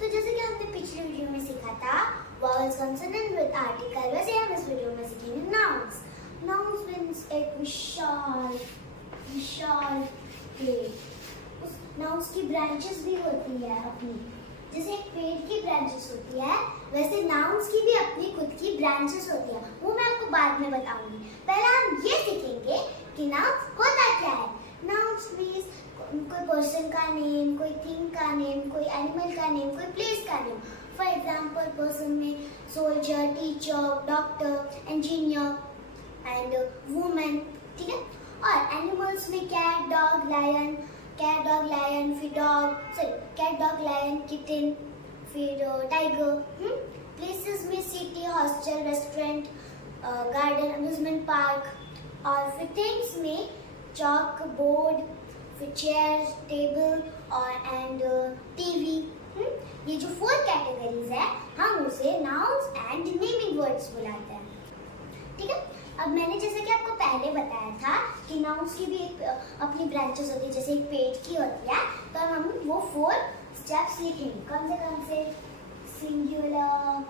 तो जैसे कि हमने पिछले वीडियो में सीखा था vowels consonant with article, वैसे हम इस वीडियो में सीखेंगे nouns. Nouns means एक विशाल पेड़. उस nouns की branches भी होती है अपनी, जैसे एक पेड़ की branches होती है वैसे nouns की भी अपनी खुद की branches होती है. वो मैं आपको बाद में बताऊंगी. पहले हम ये सीखेंगे कि nouns होता क्या है. Nouns means कोई पर्सन का नेम, कोई थिंग का नेम, कोई एनिमल का नेम, कोई प्लेस का नेम. फॉर एग्जाम्पल पर्सन में soldier, teacher, doctor, engineer and women. ठीक है. और एनिमल्स में कैट, डॉग, लायन, फिर कैट, डॉग, लायन, किटन, फिर टाइगर. प्लेसेस में city, hostel, restaurant, garden, amusement park. और फिर थिंग्स में चॉक, बोर्ड, फिर चेयर, टेबल और एंड टीवी. ये जो 4 कैटेगरीज है हम उसे नाउन्स एंड नेमिंग वर्ड्स बुलाते हैं. ठीक है. अब मैंने जैसे कि आपको पहले बताया था कि नाउन्स की भी एक अपनी ब्रांचेस होती है, जैसे एक पेड़ की होती है. तो हम वो 4 स्टेप्स सीखेंगे. कौन से सिंगुलर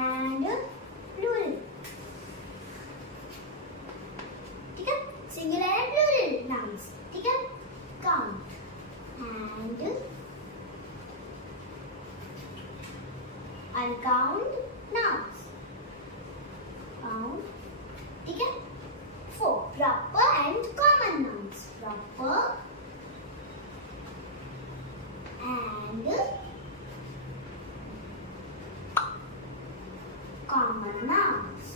एंड प्लूरल. ठीक है. Singular and plural nouns. ठीक है. Count and uncount nouns. Count. ठीक है. 4 proper and common nouns. Proper and common nouns.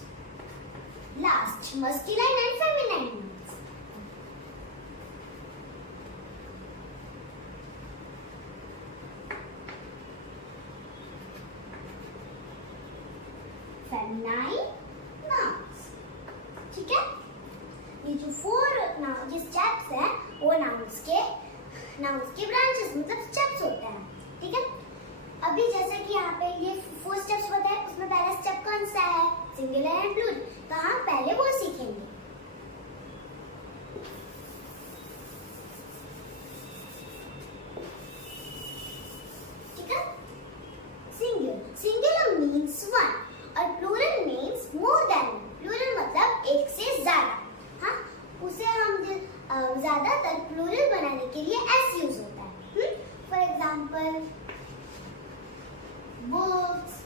Last, masculine and feminine nouns. Feminine nouns. ठीक है. ये जो 4 ये स्टेप्स हैं वो नाउन्स के ब्रांचेस मतलब स्टेप्स होते हैं. ठीक है. अभी जैसे कि यहाँ पे ये 4 स्टेप्स बताए, उसमें पहला स्टेप कौन सा है? Singular and plural. तो हम पहले वो सीखेंगे. ठीक है. सिंगुलर मीन्स 1 और plural means more than. Plural मतलब एक से ज्यादा. हाँ, उसे हम ज्यादातर प्लूरल बनाने के लिए एस यूज होता है. फॉर एग्जाम्पल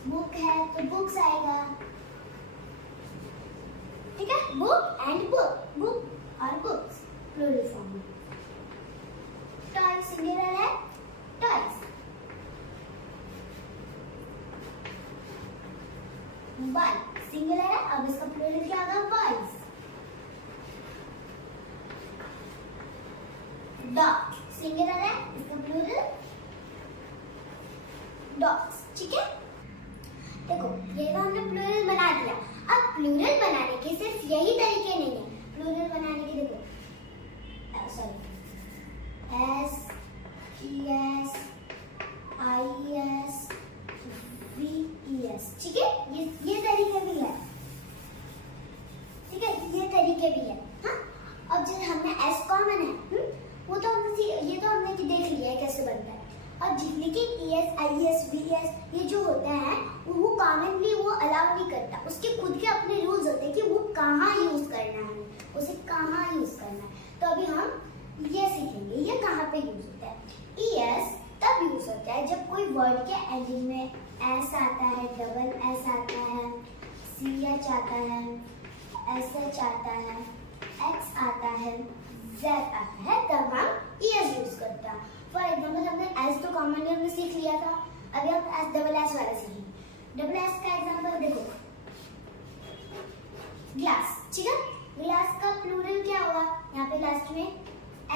बुक है तो बुक्स आएगा. ठीक है. बुक एंड बुक और बुक्स प्लूरल फॉर्म में. टॉय सिंगुलर है, टॉयज. बॉय सिंगुलर है, अब इसका प्लूरल क्या होगा? बॉयज. डॉग सिंगुलर है, इसका प्लूरल डॉग्स. ठीक है. देखो ये तो हमने प्लूरल बना दिया. अब प्लूरल बनाने के सिर्फ यही तरीके नहीं है. प्लूरल बनाने के देखो S E S I S V E S. ठीक है. ये तरीके भी है. ठीक है. ये तरीके भी है. हाँ. अब जो हमने S कॉमन है वो तो हमने देख लिया है कैसे बनता है. और लेकिन ES, IES, VES ये जो होता है वो कॉमनली वो अलाउ नहीं करता. उसके खुद के अपने रूल्स होते हैं कि वो कहाँ यूज करना है, उसे कहाँ यूज करना है. तो अभी हम ये सीखेंगे ये कहाँ पे यूज होता है. ES तब यूज होता है जब कोई वर्ड के एंडिंग में S आता है, डबल S आता है, CH आता है, SH आता है, X आता है, Z आता है, तब हम ES यूज करते हैं. फॉर एग्जाम्पल हमने S तो कॉमनली हमने सीख लिया था. अभी हम S डबल S वाला सीखेंगे. डबल S का एग्जाम्पल देखो ग्लास. ठीक है. ग्लास का प्लूरल क्या हुआ? यहाँ पे लास्ट में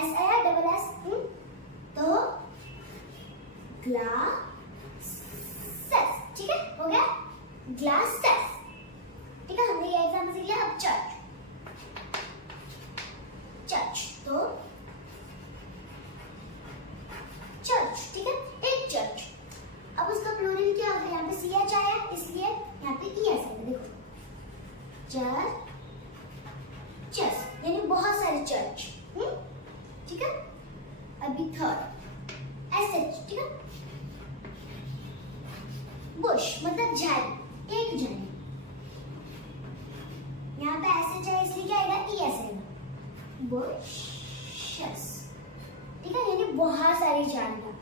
S आया, डबल S. तो ग्लासेस. ठीक है. हो गया ग्लासेस. ठीक है. हमने ये एग्जाम्पल सीख लिया. अब चर्च. तो चर्च. ठीक है. एक चर्च. अब उसका प्लूरल क्या होगा? यहाँ पे CH आया इसलिए यहाँ पे ES है. देखो चर्चेस यानी बहुत सारे चर्च. ठीक है। अभी थर्ड एसएच, ठीक है। बुश मतलब झाड़ी, एक झाड़ी। यहाँ पे एसएच है इसलिए क्या आएगा, ईएस आएगा, बुशेस, ठीक है, यानी बहुत सारी झाड़ियाँ।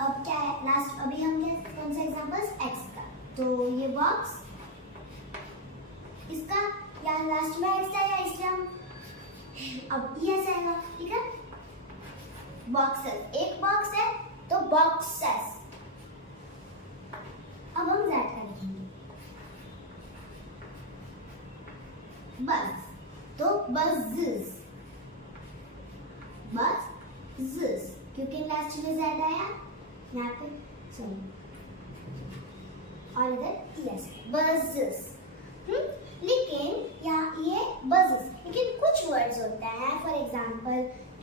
अब क्या है लास्ट, अभी हम क्या कौन सा एग्जांपल्स एक्स का, तो ये बॉक्स, इसका या लास्ट में एक्स है या इसलिए हम अब ईएस आएगा, ठीक है। बॉक्सेस, एक बॉक्स है तो बॉक्सेस। अब हम जेड का लिखेंगे, बस तो बज़्ज़, बज़्ज़, क्योंकि लास्ट में जेड आया यहाँ पे, सॉरी, और इधर यस बज़्ज़। लेकिन यहाँ ये बज़्ज़, लेकिन कुछ वर्ड्स होते हैं, फॉर एग्जांपल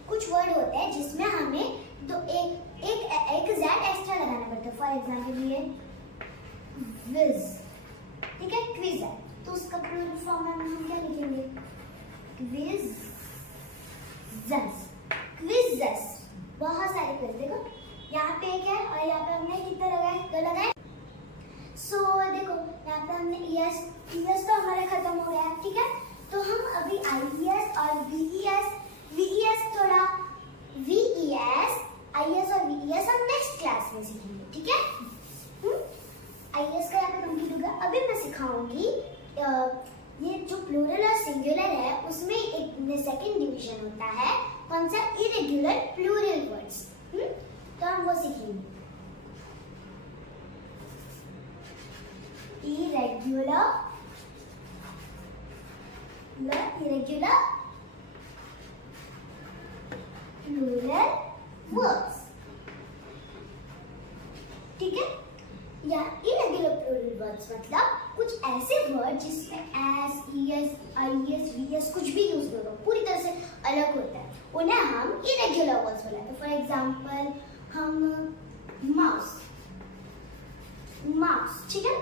कुछ वर्ड होते हैं जिसमें हमें तो एक जेड एक्स्ट्रा लगाना पड़ता है। फॉर एग्जांपल ये विज, ठीक है, क्विज है, तो उसका प्लूरल फॉर्म में हम क्या लिखेंगे, क्विज़, क्विज़ेस, बहुत सारे क्विज। देखो यहाँ पे एक है और यहाँ पे हमने कितने लगाए, दो लगाए। सो देखो यहाँ पे हमने ईएस तो हमारा खत्म हो गया है, ठीक है। तो हम अभी आईईएस और वीईएस थोड़ा वीईएस, आईएस और वीईएस हम नेक्स्ट क्लास में सीखेंगे, ठीक है। आईएस का यहाँ पे कंप्लीट होगा। अभी मैं सिखाऊंगी ये जो प्लूरल और सिंगुलर है उसमें एक सेकंड डिवीजन होता है, कौन सा, इरेगुलर प्लूरल वर्ड्स। तो हम वो सीखेंगे, इरेगुलर प्लूरल वर्ड्स, ठीक है। या इरेगुलर प्लूरल वर्ड्स मतलब कुछ ऐसे वर्ड जिसमें एस, ईएस, आईएस, वीएस कुछ भी यूज करो, पूरी तरह से अलग होता है, उन्हें हम इरेगुलर वर्ड्स बोलते हैं। फॉर एग्जांपल हम माउस, ठीक है,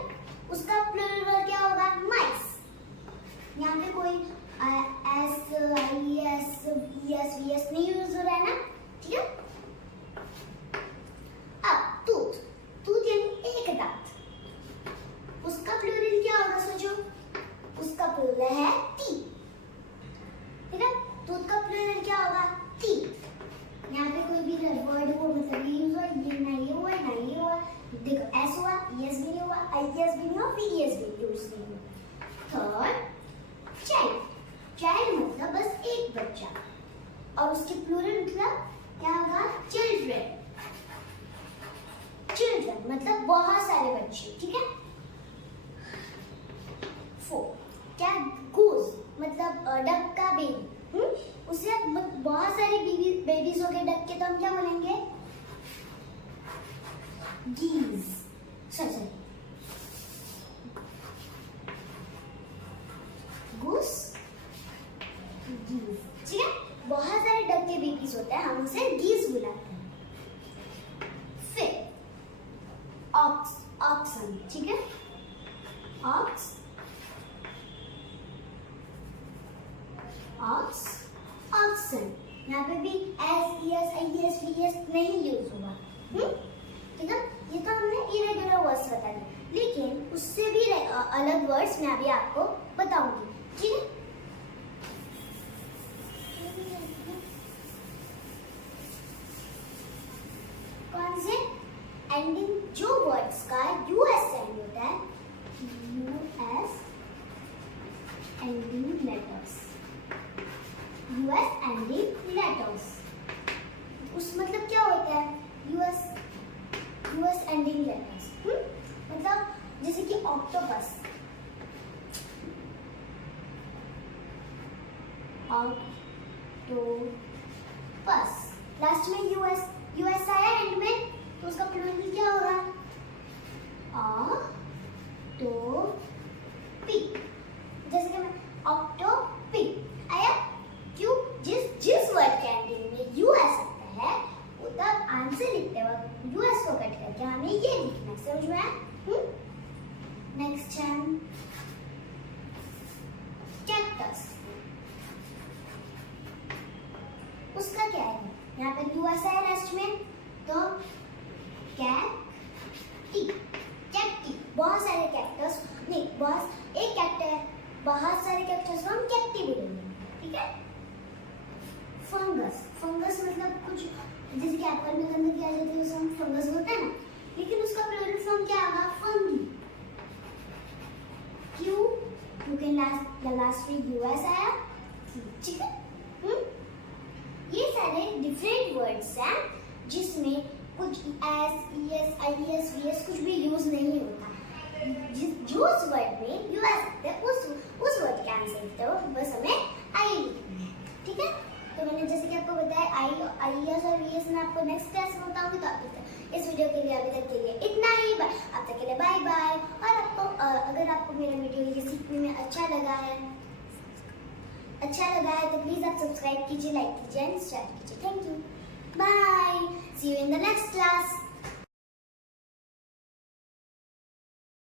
उसका प्लूरल वर्ड क्या होगा, माइस। यहाँ पे कोई एस, आईएस, ईएस, वीएस नहीं यूज हो रहा है ना, ठीक है। अब टूथ यानी एक दांत, उसका प्लूरल क्या होगा, सोचो, उसका प्लूरल है टीथ, ठीक है। टूथ का प्लूरल क्या होगा, टीथ। यहाँ पे कोई भी वर्ड हो मतलब यूज हो, ये ना ये हुआ ना ये हुआ, देखो एस हुआ, ईएस भी नहीं हुआ, आईएस भी नहीं हुआ, वीएस भी यूज नहीं हुआ। थर्ड चाइल्ड मतलब बस एक बच्चा, और उसके प्लूरल मतलब क्या होगा, चिल्ड्रन मतलब बहुत सारे बच्चे, ठीक है। क्या, गूस मतलब डक का बेबी, उसे बहुत सारे बेबीज हो गए डक के, तो हम क्या बोलेंगे, गीज, सॉरी गूस, गीज, ठीक है। बहुत सारे डक के बेबीज होते हैं, हम उसे गीज बुलाते हैं। फिर ऑक्सन, ठीक है, ऑक्सन, यहाँ पे भी एस, ईएस, आईएस, वीएस नहीं यूज हुआ, ठीक है। ये तो हमने इरेगुलर वर्ड्स बता दिए, लेकिन उससे भी अलग वर्ड्स मैं अभी आपको बताऊंगी, ठीक है। कौन से एंडिंग, जो वर्ड्स का यूएस एंड होता है, US ending letters, US ending letters, उस मतलब क्या होता है, यूएस एंडिंग लेटर्स, मतलब जैसे कि ऑक्टोपस, लास्ट में यूएस आया एंड में, तो उसका प्लूरल क्या होगा, ऑक्टोपी। जैसे कि मैं ऑक्टोपी आया, क्यों, जिस वर्ड के एंडिंग में यूएस आता है वो तब आंसर लिखते वक्त यूएस को कट करके हमें ये लिखना, समझ में आया। नेक्स्ट है कैक्टस, उसका क्या है, यहाँ पर यूएस है लास्ट में, तो कैटी, कैटी, बहुत सारे कैरेक्टर्स नहीं, बहुत एक कैरेक्टर है, बहुत सारे कैरेक्टर्स को हम कैटी बोलेंगे, ठीक है। फंगस, फंगस मतलब कुछ जैसे कि एप्पल में गंदगी आ जाती है उसे हम फंगस बोलते हैं ना, लेकिन उसका प्लूरल फॉर्म क्या होगा, फंगी। क्यों? क्योंकि लास्ट में यूएस आया, ठीक है। ये सारे डिफरेंट वर्ड्स हैं जिसमें कुछ एस, ईएस, आईएस, वीएस कुछ भी यूज नहीं होता। जो उस वर्ड में यू आ सकते हैं उस वर्ड के आंसर लिखते हो, बस हमें आई लिखना है, ठीक है। तो मैंने जैसे कि आपको बताया आईएस और वीएस मैं आपको नेक्स्ट क्लास में बताऊंगी, तो आप इस वीडियो के लिए अभी तक के लिए इतना ही। अब तक के लिए बाय बाय। और आपको अगर आपको मेरा वीडियो ये सीखने में अच्छा लगा है तो प्लीज आप सब्सक्राइब कीजिए, लाइक कीजिए एंड शेयर कीजिए। Thank you, bye, see you in the next class.